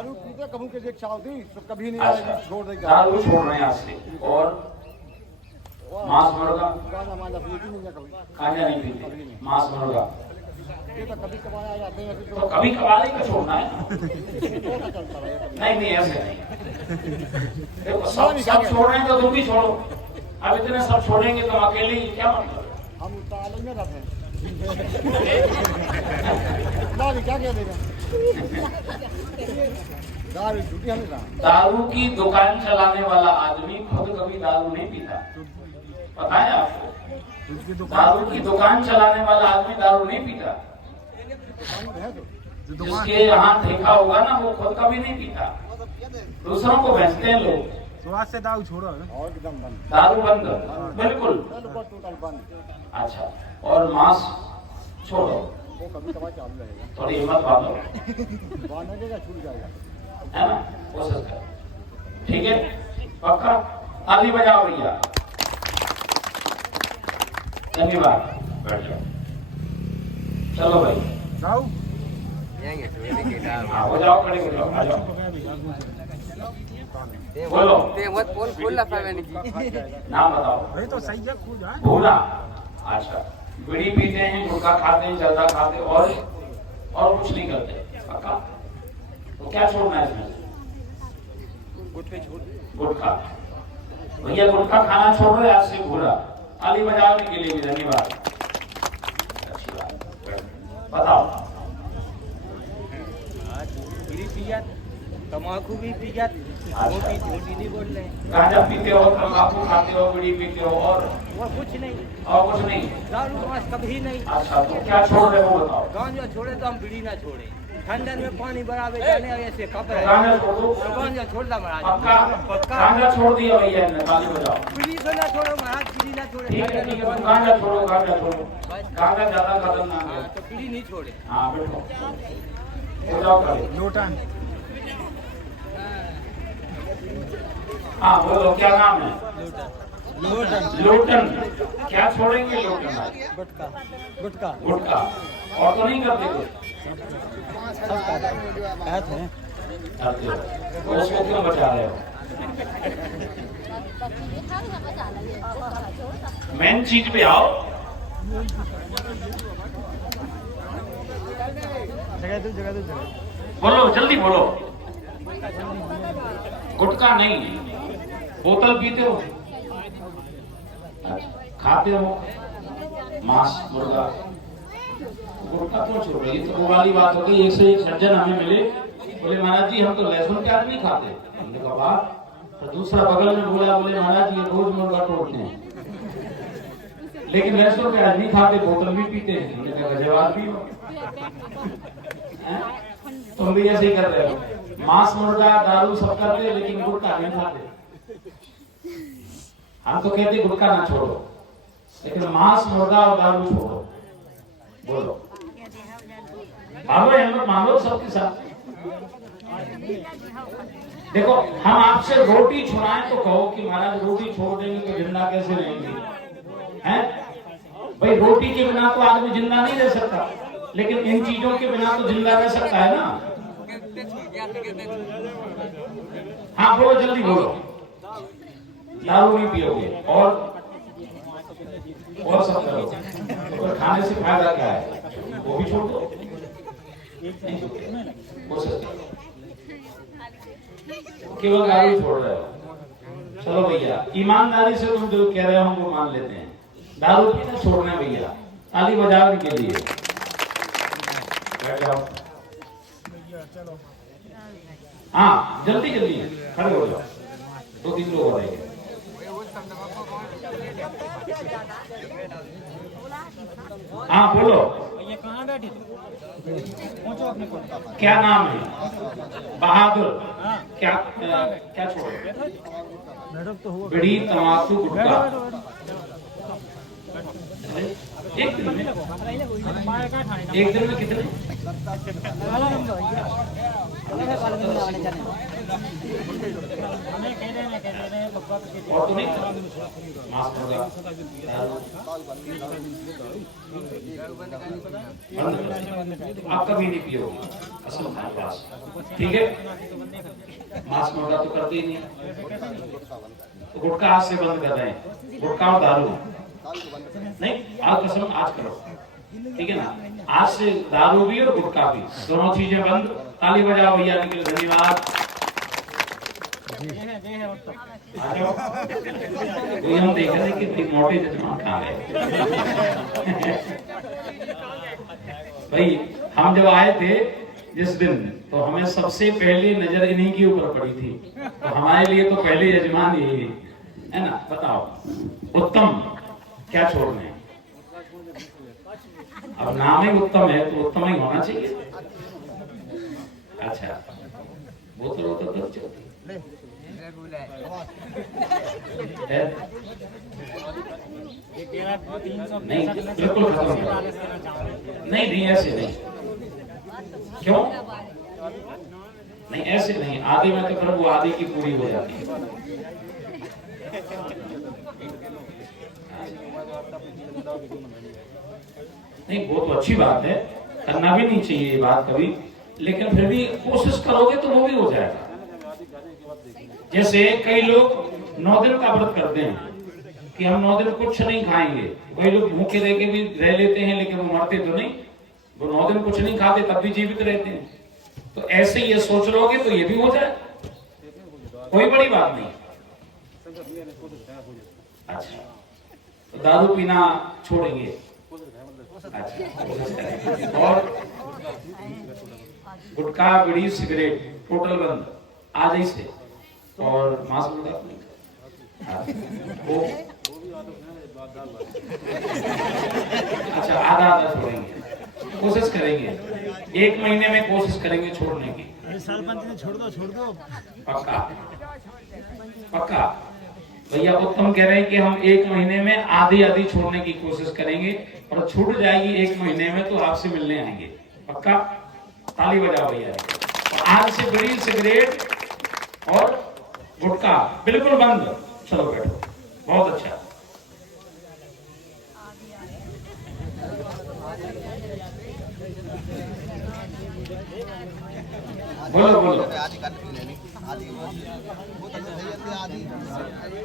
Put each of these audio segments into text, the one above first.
दारू पीते कभी के इच्छा होती तो कभी नहीं अच्छा, आएगी, छोड़ देगा। दारू छोड़ रहे हैं आज से। और मांस मुर्गा गाना माना पीती नहीं है कभी। खाजा नहीं पीते, मांस मुर्गा ये तो कभी कभार आ जाते हैं, तो कभी कभार ही का छोड़ना है ना। तो चलता रहेगा। नहीं नहीं ऐसे नहीं, देखो सब छोड़ रहे हैं तो तुम भी छोड़ो। अब इतने सब छोड़ेंगे तो अकेले ही क्या मतलब है? हम उतार में रखे दारू क्या कह देगा, दारू झूठी हमेशा। दारू की दुकान चलाने वाला आदमी खुद कभी दारू नहीं पीता, पता है आपको? दारू की दुकान चलाने वाला आदमी दारू नहीं पीता। जिसके यहाँ देखा होगा ना वो खुद कभी नहीं पीता, दूसरों को भेजते हैं लोग। तो आज से दारू छोड़ो और एकदम बंद, दारू बंद बिल्कुल। टोटल बंद। अच्छा, और मांस छोड़ो, वो कभी कभार चालू रहेगा, थोड़ी हिम्मत बांधो, बांध देगा छूट जाएगा, है ना? कोशिश करो, ठीक है? पक्का? ताली बजाओ भैया, धन्यवाद। बैठ जाओ, चलो भाई जाओ हाँ, हो जाओ, खड़े हो जाओ, आ जाओ, बोलो नाम बताओ। भाई तो सही है, खुद जाए। भूला, अच्छा, बीड़ी पीते हैं, गुटखा खाते हैं, जर्दा खाते हैं, और कुछ नहीं करते, पक्का? तो क्या छोड़ना है इसमें? गुटखा। भैया गुटखा खाना छोड़ रहे आज से, भूला। ताली बजाने के लिए भी धन्यवाद, अच्छी बात। बताओ। तम्बाकू भी पी जाती, झूठी नहीं बोल रहे। गांजा पीते हो, तंबाकू खाते हो, बीड़ी पीते हो, और कुछ नहीं, और कुछ नहीं। दारू मांस कभी नहीं। अच्छा, तो क्या छोड़ रहे हो बताओ? गांजा छोड़े तो हम बीड़ी ना छोड़े, ठंडन में पानी बराबर जाने ऐसे कप रहे। गांजा छोड़ दो, गांजा छोड़ना पक्का? पक्का। गांजा छोड़ दिया भैया ने, ताली बजाओ। बीड़ी तो ना छोड़ो महाराज, बीड़ी ना छोड़े। ठीक है, तुम गांजा छोड़ो, गांजा छोड़ो, गांजा ज्यादा खतरनाक है। तो बीड़ी नहीं छोड़े। हाँ बैठो, हो जाओ खड़े। लोटन हाँ बोलो, क्या नाम है? लोटन लोटन। क्या छोड़ेंगे लोटन आज? गुटका गुटका गुटखा, और तो नहीं करते कुछ? कहते हैं। करते हो, तो उसको क्यों बचा रहे हो? मेन चीज पे आओ। जगह बोलो जल्दी बोलो। गुटखा नहीं, बोतल पीते हो, खाते हो मांस मुर्गा, गुटखा क्यों छोड़ रहे? ये तो वाली बात हो गई। एक से एक सज्जन हमें मिले, बोले महाराज जी हम तो लहसुन प्याज नहीं खाते। हमने कहा वाह। तो दूसरा बगल में बोला, बोले महाराज जी रोज मुर्गा तोड़ते हैं लेकिन लहसुन प्याज नहीं खाते, बोतल भी पीते हैं। हमने कहा जवाब भी हो, तुम भी ऐसे ही कर रहे हो। मांस मुर्गा दारू सब करते लेकिन गुटखा नहीं खाते। हम तो कहते गुटखा ना छोड़ो, लेकिन मांस मुर्गा और दारू छोड़ो। बोलो भागो, हिम्मत मांगो सबके साथ। देखो हम आपसे रोटी छुड़ाएं तो कहो कि महाराज रोटी छोड़ देंगे तो जिंदा कैसे रहेंगे? हैं भाई, रोटी के बिना तो आदमी जिंदा नहीं रह सकता, लेकिन इन चीजों के बिना तो जिंदा रह सकता है ना। हाँ बोलो जल्दी बोलो। दारू नहीं पियोगे और सब करो, और खाने से फायदा क्या है? वो भी छोड़ दो। केवल दारू छोड़ रहे हो। चलो भैया, ईमानदारी से तुम जो कह रहे हो हम वो मान लेते हैं। दारू पीना छोड़ना भैया, ताली बजाने के लिए। बैठ जाओ, हाँ जल्दी जल्दी खड़े हो जाओ, 2-3 लोग रहेंगे। हाँ बोलो, ये कहाँ बैठी? पहुंचो अपने को। क्या नाम है? बहादुर। क्या क्या छोड़े? तो हुआ बीड़ी तंबाकू गुटखा। एक दिन में कितने? और तो नहीं माफ होगा। आप कभी नहीं पियोगे? असल हमारे पास, ठीक है। मांस मुर्गा तो करते ही नहीं, तो गुटखा आज से बंद कर रहे हैं, गुटखा और दारू नहीं, आज कसम आज करो, ठीक है ना। आज से दारू भी और गुटखा भी, दोनों चीजें बंद। ताली बजाओ भैया के लिए, धन्यवाद। तो हम देख रहे हैं कि मोटे जजमान कहाँ गए। भाई हम जब आए थे जिस दिन, तो हमें सबसे पहले नजर इन्हीं के ऊपर पड़ी थी, तो हमारे लिए तो पहले यजमान यही है ना। बताओ उत्तम क्या छोड़ने, अब नाम ही उत्तम है तो उत्तम ही होना चाहिए। अच्छा बोतल तो चलती नहीं, बिल्कुल खत्म नहीं, ऐसे नहीं, क्यों नहीं, ऐसे नहीं, आदि में तो फिर वो आदि की पूरी हो जाती है। नहीं वो तो अच्छी बात है, करना भी नहीं चाहिए ये बात कभी, लेकिन फिर भी कोशिश करोगे तो वो भी हो जाएगा। जैसे कई लोग 9 दिन का व्रत करते हैं कि हम 9 दिन कुछ नहीं खाएंगे, कई लोग भूखे रह के भी रह लेते हैं लेकिन वो मरते तो नहीं, वो 9 दिन कुछ नहीं खाते तब भी जीवित रहते हैं। तो ऐसे ये सोच लोगे तो ये भी हो जाए, कोई बड़ी बात नहीं। अच्छा तो दारू पीना छोड़ेंगे, अच्छा और गुटखा बीड़ी सिगरेट टोटल बंद आज ही से, और मांस मुर्गा वो अच्छा आधा छोड़ेंगे, कोशिश करेंगे 1 महीने में, कोशिश करेंगे छोड़ने की। साल छोड़ दो पक्का पक्का भैया उत्तम कह रहे हैं कि हम 1 महीने में आधी छोड़ने की कोशिश करेंगे, और छूट जाएगी 1 महीने में तो आपसे मिलने आएंगे, पक्का। ताली बजाओ भैया। आज से बीड़ी सिगरेट और गुटखा बिल्कुल बंद। चलो बैठो, बहुत अच्छा। बोलो बोलो।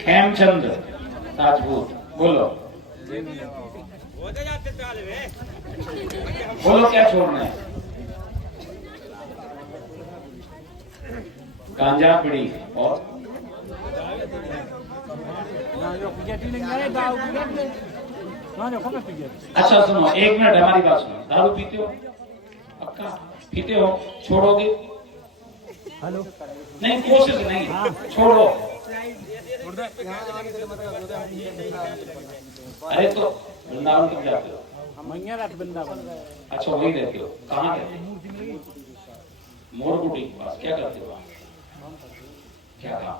खेमचंद राजपूत बोलो, बोलो क्या छोड़ना है। गांजा बीड़ी और अच्छा सुनो, 1 मिनट हमारी बात सुनो। दारू पीते हो? पक्का पीते हो? छोड़ोगे? हेलो नहीं कोशिश नहीं, छोड़ो। अरे तो वृंदावन कब जाते हो? अच्छा वही रहते हो, कहाँ रहते हो? मोरबुटी के पास। क्या करते हो? क्या काम?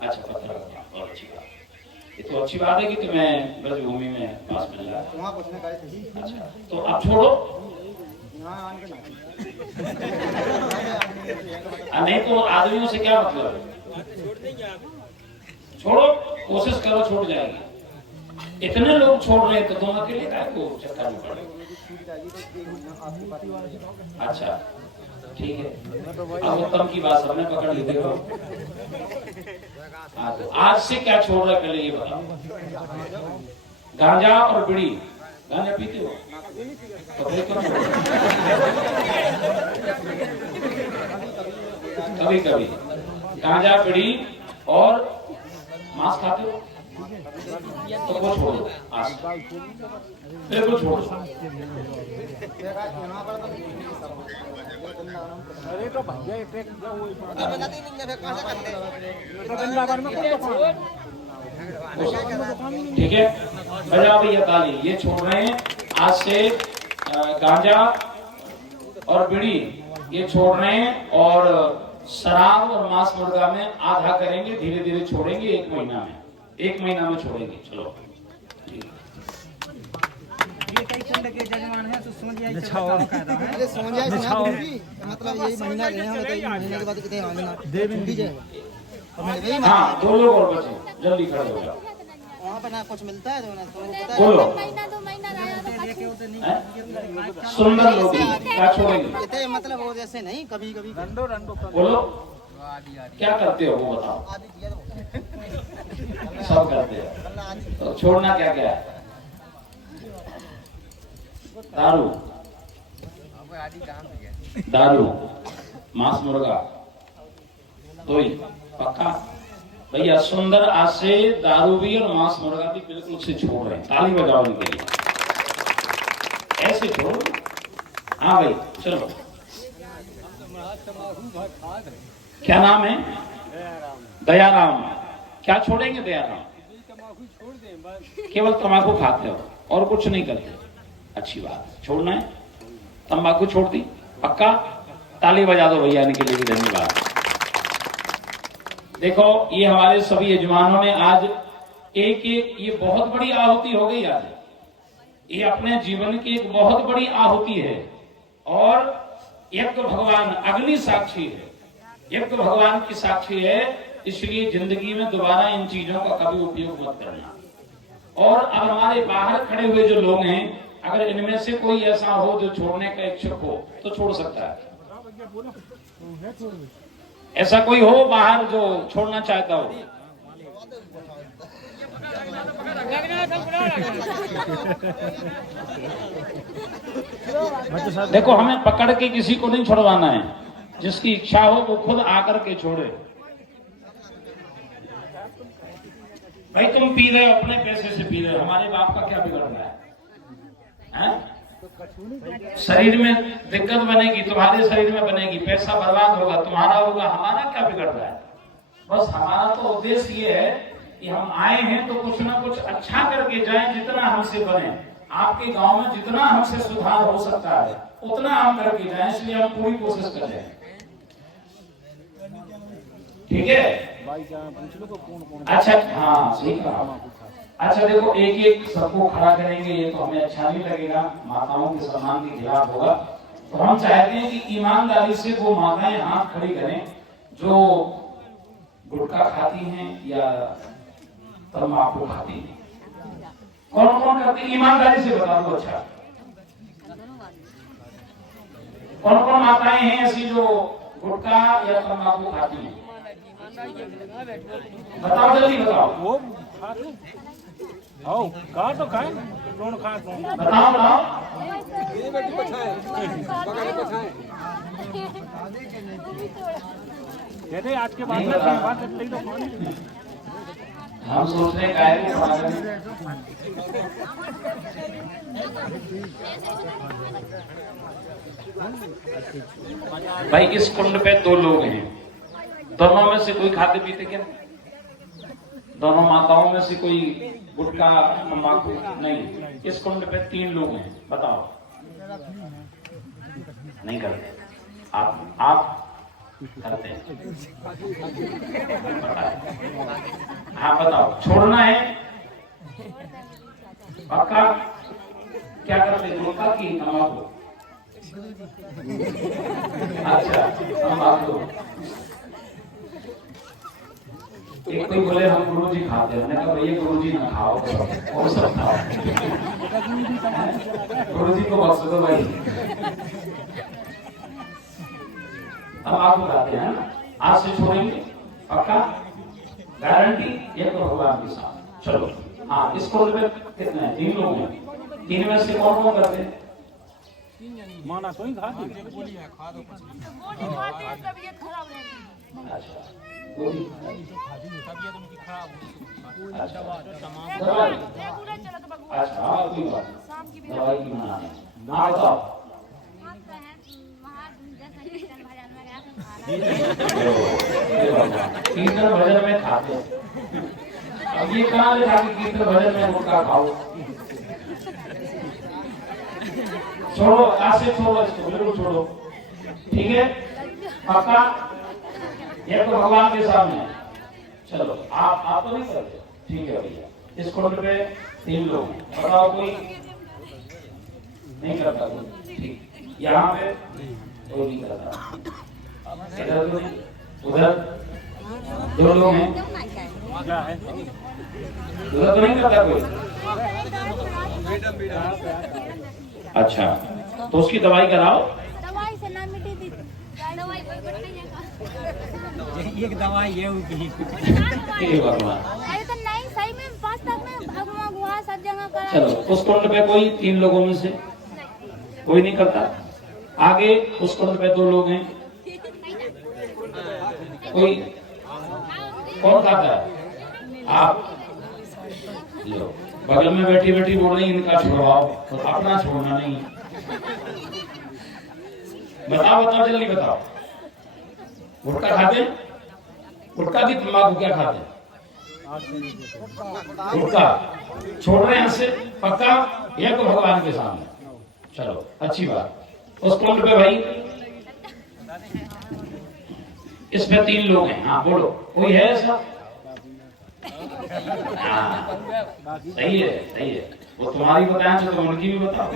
अच्छा पत्थर, बहुत अच्छी बात। ये तो अच्छी बात है कि तुम्हें ब्रजभूमि में पास मिल रहा है। अच्छा तो आप छोड़ो। नहीं तो आदमियों से क्या मतलब है? छोड़ो, कोशिश करो, छूट जाएगी। इतने लोग छोड़ रहे हैं तो तुम अकेले काय को चक्कर में पड़े। अच्छा ठीक है, अब उत्तम की बात सबने पकड़ ली। देखो तो आज से क्या छोड़ रहे पहले ये बताओ। गांजा और बीड़ी, गांजा पीते हो तो फिर क्यों छोड़? कभी कभी गांजा बीड़ी और मांस खाते हो तो वो छोड़ो, आज बिल्कुल छोड़ो। ठीक है, बजाओ भैया ताली। ये छोड़ रहे हैं आज से। गांजा और बीड़ी ये छोड़ रहे हैं, और शराब और मांस मुर्गा में आधा करेंगे, धीरे धीरे छोड़ेंगे। 1 महीना में, 1 महीना में छोड़ेंगे। चलो हाँ 2 लोग और बचे, जल्दी खड़े हो जाओ। वहाँ पर ना कुछ मिलता है तो ना बोलो। महीना 2 महीना रहा तो सुंदर लोग क्या छोड़ेंगे? इतने मतलब वो जैसे नहीं कभी कभी बोलो क्या करते हो वो बताओ। सब करते हो तो छोड़ना क्या क्या है? दारू, दारू, मांस मुर्गा, दो ही पक्का भैया। सुंदर आज से दारू भी और मांस मुर्गा भी बिल्कुल से छोड़ रहे हैं। ताली बजाओ इनके लिए, ऐसे छोड़ो। हाँ भाई चलो। क्या नाम है? दयाराम। क्या छोड़ेंगे दयाराम? केवल तंबाकू खाते हो और कुछ नहीं करते। अच्छी बात, छोड़ना है। तंबाकू छोड़ दी पक्का? ताली बजा दो भैया इनके लिए भी, धन्यवाद। देखो ये हमारे सभी यजमानों ने आज एक ये बहुत बड़ी आहुति हो गई। आज ये अपने जीवन की एक बहुत बड़ी आहुति है। और यज्ञ भगवान अग्नि साक्षी है, यज्ञ भगवान की साक्षी है। इसलिए जिंदगी में दोबारा इन चीजों का कभी उपयोग मत करना। और अब हमारे बाहर खड़े हुए जो लोग हैं, अगर इनमें से कोई ऐसा हो जो छोड़ने का इच्छुक हो तो छोड़ सकता है। ऐसा कोई हो बाहर जो छोड़ना चाहता हो? देखो हमें पकड़ के किसी को नहीं छुड़वाना है। जिसकी इच्छा हो वो खुद आकर के छोड़े। भाई तुम पी रहे हो, अपने पैसे से पी रहे हो, हमारे बाप का क्या बिगड़ रहा है? शरीर में दिक्कत बनेगी, तुम्हारे शरीर में बनेगी, पैसा बर्बाद होगा, तुम्हारा होगा, हमारा क्या बिगड़ रहा है? बस हमारा तो उद्देश्य ये है कि हम आए हैं तो कुछ ना कुछ अच्छा करके जाएं, जितना हमसे बने। आपके गांव में जितना हमसे सुधार हो सकता है उतना हम करके जाएं, इसलिए हम पूरी कोशिश कर रहे हैं। ठीक है? अच्छा हाँ सही कहा। अच्छा देखो एक एक सबको खड़ा करेंगे, ये तो हमें अच्छा नहीं लगेगा, माताओं के सम्मान के खिलाफ होगा। तो हम चाहते हैं कि ईमानदारी से वो माताएं हाथ खड़ी करें जो गुटखा खाती हैं या तंबाकू खाती हैं। कौन कौन करती है? ईमानदारी से बता दो। अच्छा कौन कौन माताएं हैं ऐसी जो गुटखा या तंबाकू खाती हैं? बताओ जल्दी बताओ। वो आओ कहा तो खाए कौन खा बताओ बताओ। कहते आज के बाद में तो हम सोच रहे हैं भाई इस कुंड पे दो लोग हैं, दोनों में से कोई खाते पीते क्या? दोनों माताओं में से कोई गुटखा तंबाकू नहीं? इस कुंड पे तीन लोग हैं, बताओ। नहीं करते? आप करते हैं? हाँ बताओ। छोड़ना है पक्का? क्या करते? गुटखा की तंबाकू? अच्छा तंबाकू। एक कोई बोले हम गुरुजी खाते हैं, मैंने कहा भैया गुरुजी ना खाओ और सब खाओ। गुरुजी को बख्श दो भाई। अब आप बताते हैं ना, आज से छोड़ेंगे पक्का? गारंटी? ये तो भगवान के साथ। चलो हाँ, इस कुंड में कितने हैं? 3 लोग हैं। 3 में से कौन कौन करते हैं? माना कोई खाती अच्छा हाँ कोई बात दवाई की मना है। हाँ बताओ। कीर्तन भजन में खाते हैं। अब ये कहाँ ले जाके कीर्तन भजन में गुटखा खाओ? छोड़ो, आज से छोड़ो इसको, बिल्कुल छोड़ो। ठीक है पक्का? ये तो भगवान के सामने। चलो आप तो नहीं करते? ठीक है भैया। इस कुंड पे 3 लोग, बताओ कोई नहीं करता? कोई ठीक? यहाँ पे कोई नहीं करता? इधर तो नहीं, उधर 2 लोग हैं, उधर तो नहीं करता कोई? अच्छा, तो उसकी दवाई कराओ। दवाई से ना मिटी थी दवाई एक दवाई है उनकी। हे भगवान। अरे तो नहीं सही में 5 तक में भगवान गुहा सब जगह करा। चलो उस कुंड पे कोई 3 लोगों में से कोई नहीं करता। आगे उस कुंड पे 2 लोग हैं, कोई कौन खाता है? आप लो, बगल में बैठी बैठी बोल रही इनका छुड़वाओ, तो अपना छोड़ना नहीं। बताओ बताओ जल्दी बताओ। गुटखा खाते? गुटखा की तंबाकू क्या खाते? गुटखा छोड़ रहे हैं से पक्का, यह तो भगवान के सामने। चलो अच्छी बात। उस कुंड पे भाई इस पे 3 लोग हैं। हाँ बोलो, कोई है ऐसा? हाँ सही है सही है। वो तुम्हारी बताया तो तुम उनकी भी बताओ।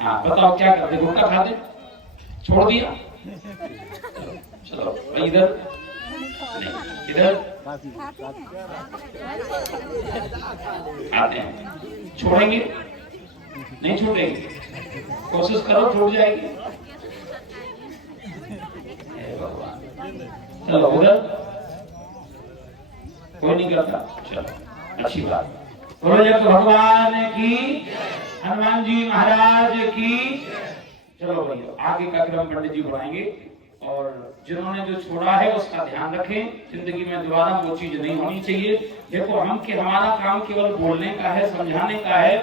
हाँ बताओ क्या करते? गुटखा खाते? छोड़ दिया? चलो भाई इधर इधर आते हैं। छोड़ेंगे? नहीं छोड़ेंगे? कोशिश करो, छूट जाएगी। चलो उधर कोई नहीं करता। चलो अच्छी बात। बोलो जब भगवान की, हनुमान जी महाराज की। चलो भैया आगे का क्रम पंडित जी बढ़ाएंगे। और जिन्होंने जो छोड़ा है उसका ध्यान रखें, जिंदगी में दोबारा वो चीज नहीं होनी चाहिए। देखो हमारा काम केवल बोलने का है, समझाने का है,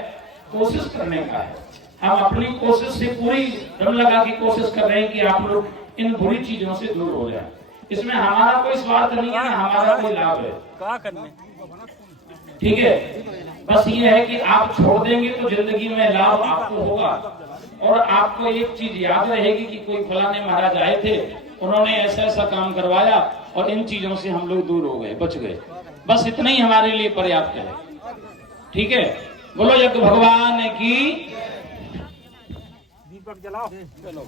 कोशिश करने का है। हम अपनी कोशिश से पूरी दम लगा के कोशिश कर रहे हैं कि आप लोग इन बुरी चीजों से दूर हो जाएं। इसमें हमारा कोई स्वार्थ नहीं है, हमारा कोई लाभ है। क्या करने? ठीक है, बस ये है कि आप छोड़ देंगे तो जिंदगी में लाभ आपको होगा। और आपको एक चीज याद रहेगी कि कोई फलाने महाराज आए थे, उन्होंने ऐसा ऐसा काम करवाया और इन चीजों से हम लोग दूर हो गए, बच गए। बस इतना ही हमारे लिए पर्याप्त है। ठीक है, बोलो यज्ञ भगवान की। दीपक जलाओ। चलो